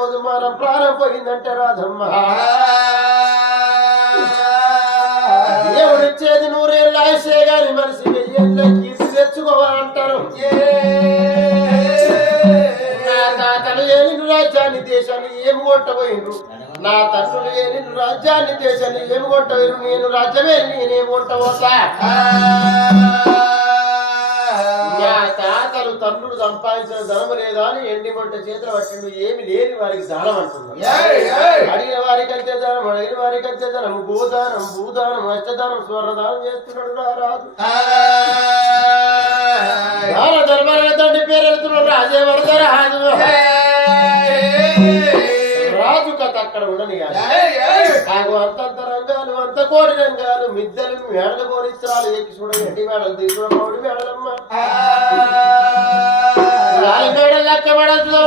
రోజు మనం ప్రాణం పోయిందంటే రాధమ్మ దేవుడిచ్చేది 100 ఏళ్ళ ఆయుషే గాని మనిషి 1000 ఏళ్ళ కీర్తి తెచ్చుకోవాలంటారు. నా తాతలు ఏలిన రాజ్యాన్ని దేశాన్ని ఏమి కొట్టబోయిండ్రు, నా తండ్రులు ఏలిన రాజ్యాన్ని దేశాన్ని ఏమి కొట్టబోయిరు, నేను రాజ్యమే నేనేమి కొట్టబోతా. నా తాతలు తండ్రులు సంపాదించిన ధనము లేదా అని ఎండి మొట్ట చేతులు పట్టిండు, ఏమి లేని వారికి దానం అంటున్నారు. అడిగిన వారికి అంతే దానం, అడిగిన వారికి అంతే దానం, భూదానం భూదానం అష్టదానం స్వర్ణదానం చేస్తున్నాడు రాదు. దాన ధర్మాల తండ్రి పేరు వెళ్తున్నాడు రాజే వరద రాజు. రాజు కథ అక్కడ ఉండని కాదు, అంతంత రంగాలు అంత కోడి రంగాలు మిద్దెలు మేడలు కోరిస్తాలు ఎక్కి చూడ ఎట్టి మేడలు తీసుకున్న కోడి మేడలమ్మ మేడలు లెక్క మేడలతో